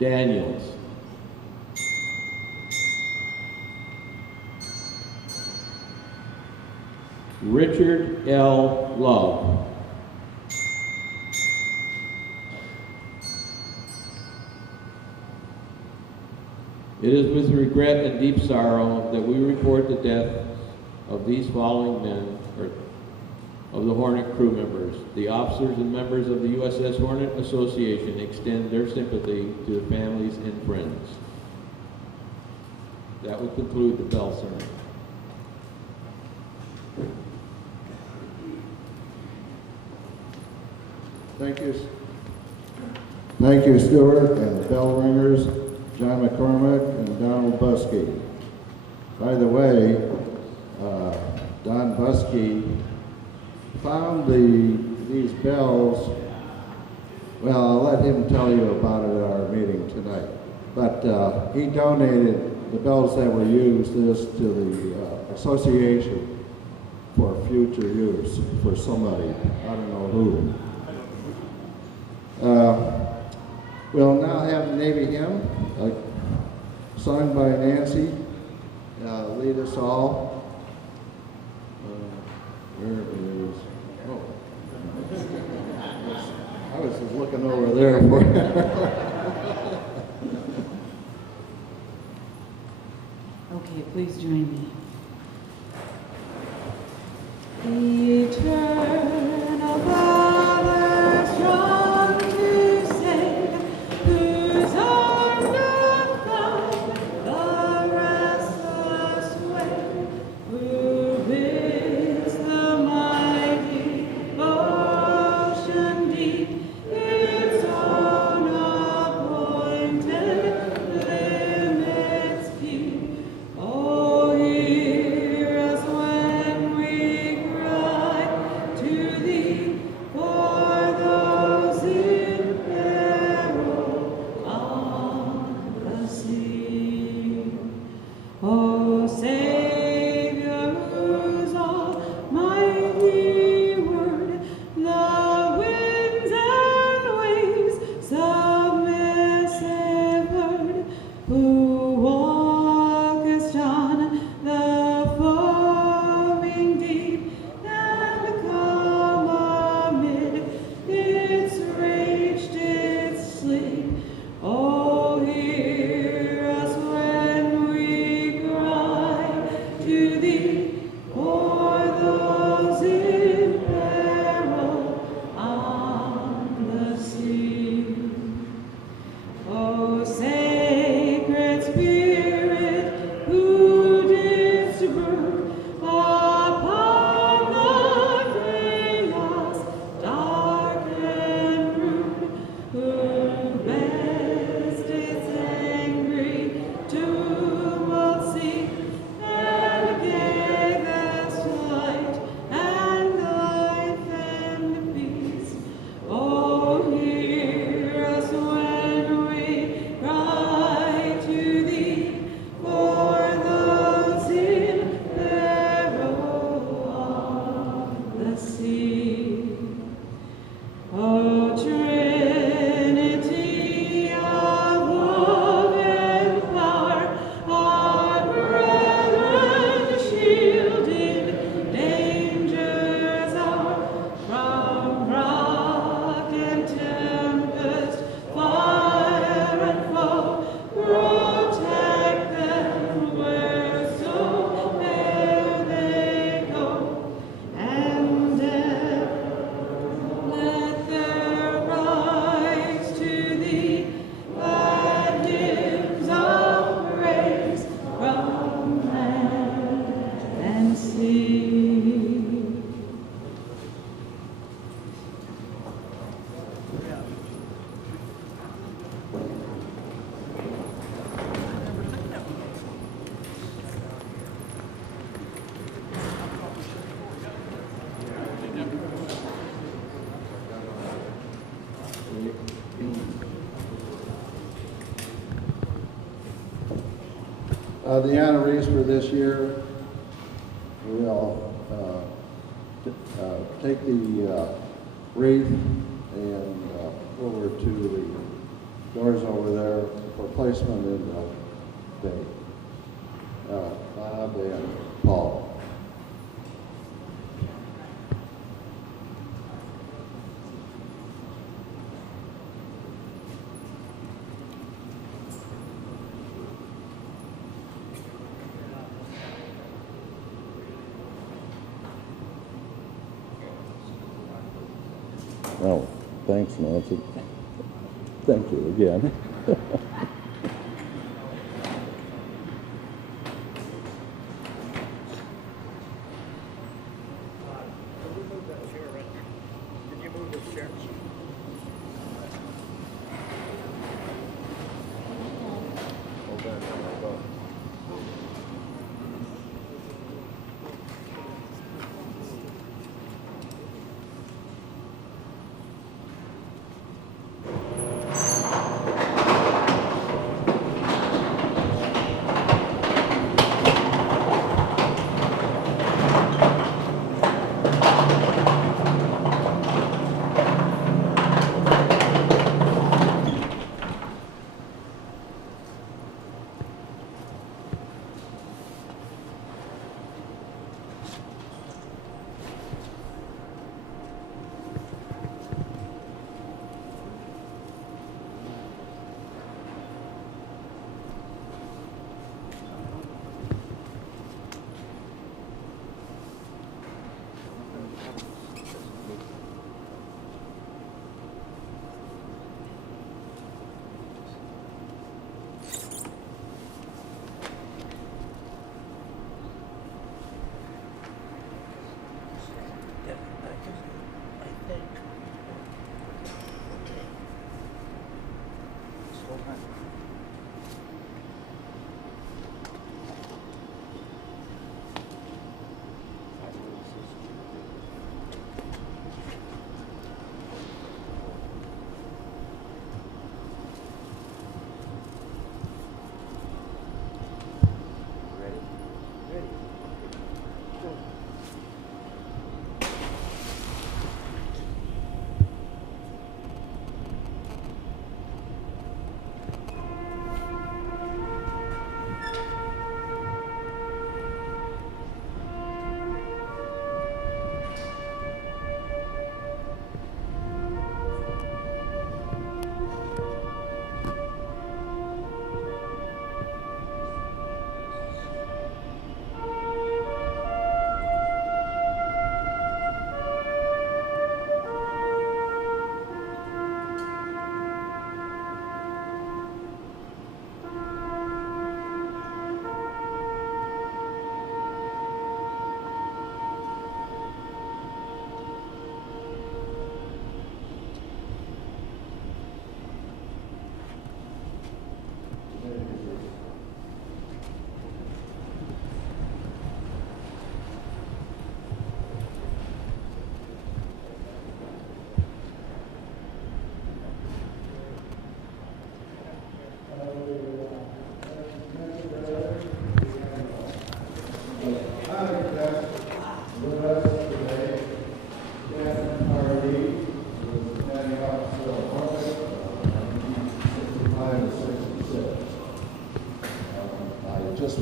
Daniels. Richard L. Love. It is with regret and deep sorrow that we report the death of these following men of the Hornet crew members. The officers and members of the USS Hornet Association extend their sympathy to the families and friends. That would conclude the bell ceremony. Thank you, Stewart, and the bell ringers, John McCormick and Donald Buskey. By the way, Don Buskey found these bells. Well, I'll let him tell you about it at our meeting tonight. But he donated the bells that were used to the association for future use for somebody. I don't know who. We'll now have the Navy hymn, sung by Nancy, lead us all. Where it is? Oh, I was just looking over there for it. Okay, please join me. Eternal Father, strong to save, whose arm doth guide the restless wave, who bids the mighty ocean deep its own appointed limits keep. Oh, hear us when we cry to thee for those in peril on the sea. O Savior, whose almighty word the winds and waves submissive heard, who walkest on the foaming deep and calm amid its rage didst sleep. Oh, hear us when we cry to thee for those in peril on the sea. O sacred Spirit, who didst brood upon the chaos dark and rude, who bestest angry tumult see, and gavest light and life and peace. Oh, hear us when we cry to thee for those in peril on the sea. O Trinity of love and power, our brethren shielded dangers hour, from rock and tempest, fire and foe, protect them wheresoe'er they go, and let there rise to thee glad hymns of praise from land and sea. The honorees for this year will take the wreath and over to the doors over there for placement in the bay. Bob and Paul. Oh, thanks, Nancy. Thank you again.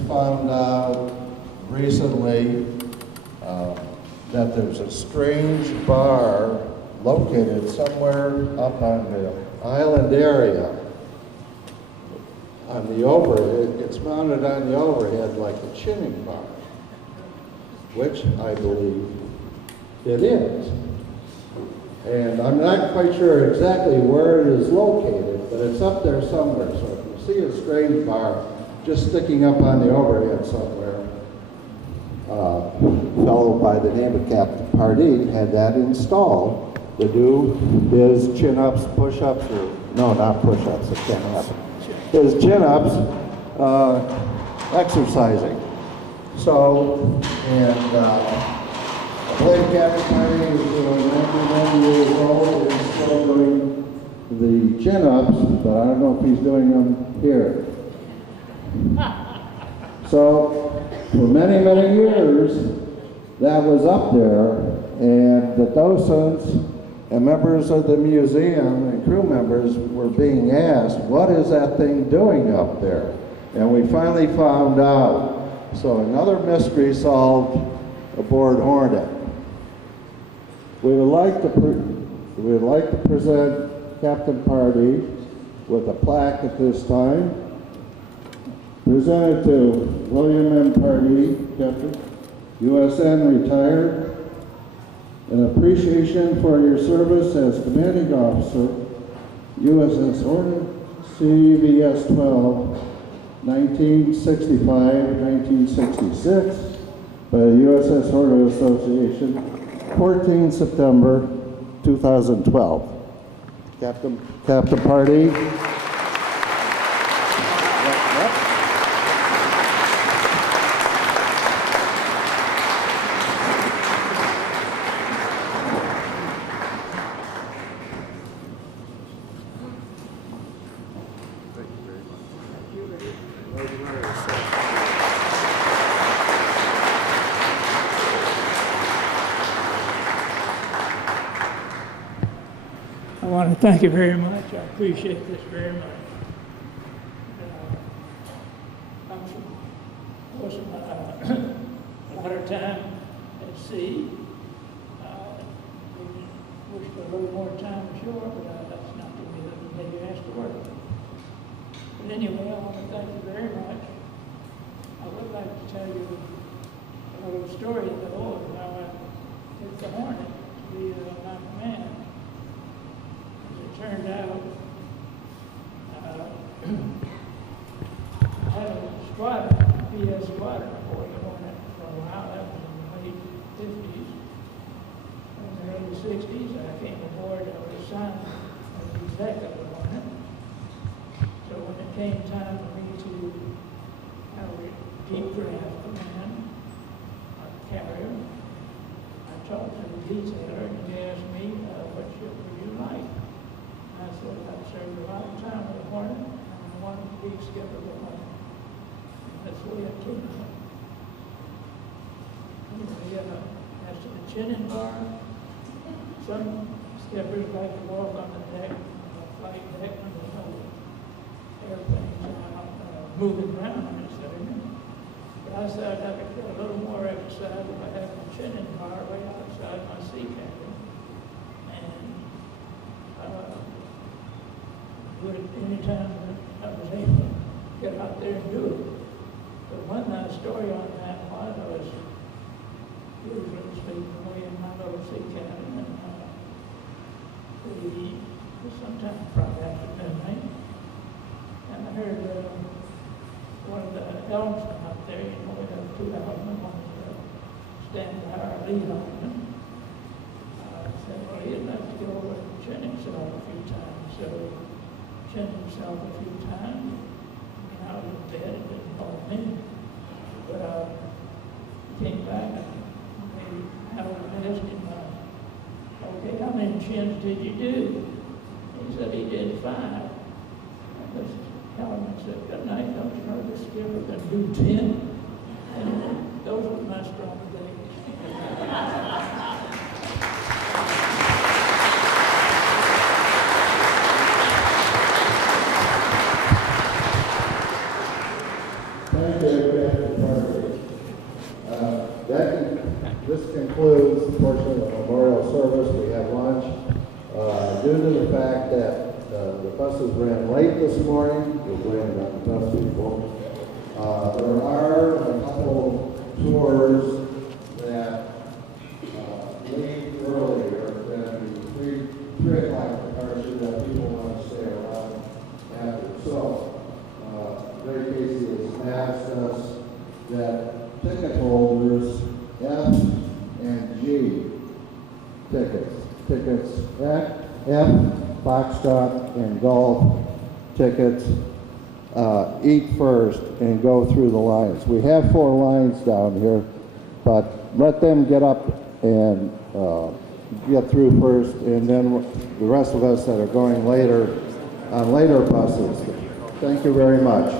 Found out recently that there's a strange bar located somewhere up on the island area on the overhead. It's mounted on the overhead like a chinning bar, which I believe it is. And I'm not quite sure exactly where it is located, but it's up there somewhere. So if you see a strange bar just sticking up on the overhead somewhere, a fellow by the name of Captain Pardee had that installed to do his chin-ups, push-ups, or no, not push-ups, it can't happen. His chin-ups exercising. So, and I believe Captain Pardee is 91 years old and still doing the chin-ups, but I don't know if he's doing them here. So, for many, many years, that was up there, and the docents And members of the museum and crew members were being asked, what is that thing doing up there? And we finally found out. So another mystery solved aboard Hornet. We would like to present Captain Pardee with a plaque at this time. Presented to William M. Pardee, Captain, USN retired. An appreciation for your service as commanding officer, USS Hornet, CVS 12, 1965-1966, by the USS Hornet Association, 14 September 2012. Captain Pardee. I want to thank you very much. I appreciate this very much. I'm from, of course, a lot of time at sea. We wish for a little more time ashore, but that's not the way that the Navy has to work. But anyway, I want to thank you very much. I would like to tell you a little story, though, of how I took the Hornet to be my command. Turned out, I had a squadron, PS squadron aboard the Hornet for a while. That was in the late 50s. In the early 60s, I came aboard. I was assigned as the exec of the Hornet. So when it came time for me to have a deep draft command, a carrier, I talked to the detailer and he asked me, what ship would you like? I said, I've served a lot of time with the Hornet, and I wanted to be skipper of the Hornet. And that's the way I took it. Anyway, as to the chinning bar, some skippers like to walk on the deck, on the flight deck, when there's no airplanes out moving around or anything. But I said I could get a little more exercise if I had my chinning bar right outside my sea cabin. Do it anytime that I was able to get out there and do it. But one story on that was I was usually sleeping away in my little sea cabin, and sometime probably after midnight, and I heard one of the helmsmen up there, you know, we have two helmsmen, one stand by our lead helmsman. I said, well, he'd like to go over and chin himself a few times, so chinned himself a few times, and out of bed, it didn't bother me. But he came back and Howard asked him, okay, how many chins did you do? He said he did 5. And this Howard said, good night, don't you know this skipper can do 10? And those were my strong days. This concludes the portion of the memorial service. We have lunch. Due to the fact that the buses ran late this morning, we're blaming on the bus people. There are a couple tours that leave earlier than 3 o'clock departure that people want to stay around after. So, Ray Casey has asked us that ticket holders F and G tickets F, Foxtrot, and Golf tickets eat first and go through the lines. We have 4 lines down here, but let them get up and get through first, and then the rest of us that are going later on later buses. Thank you very much.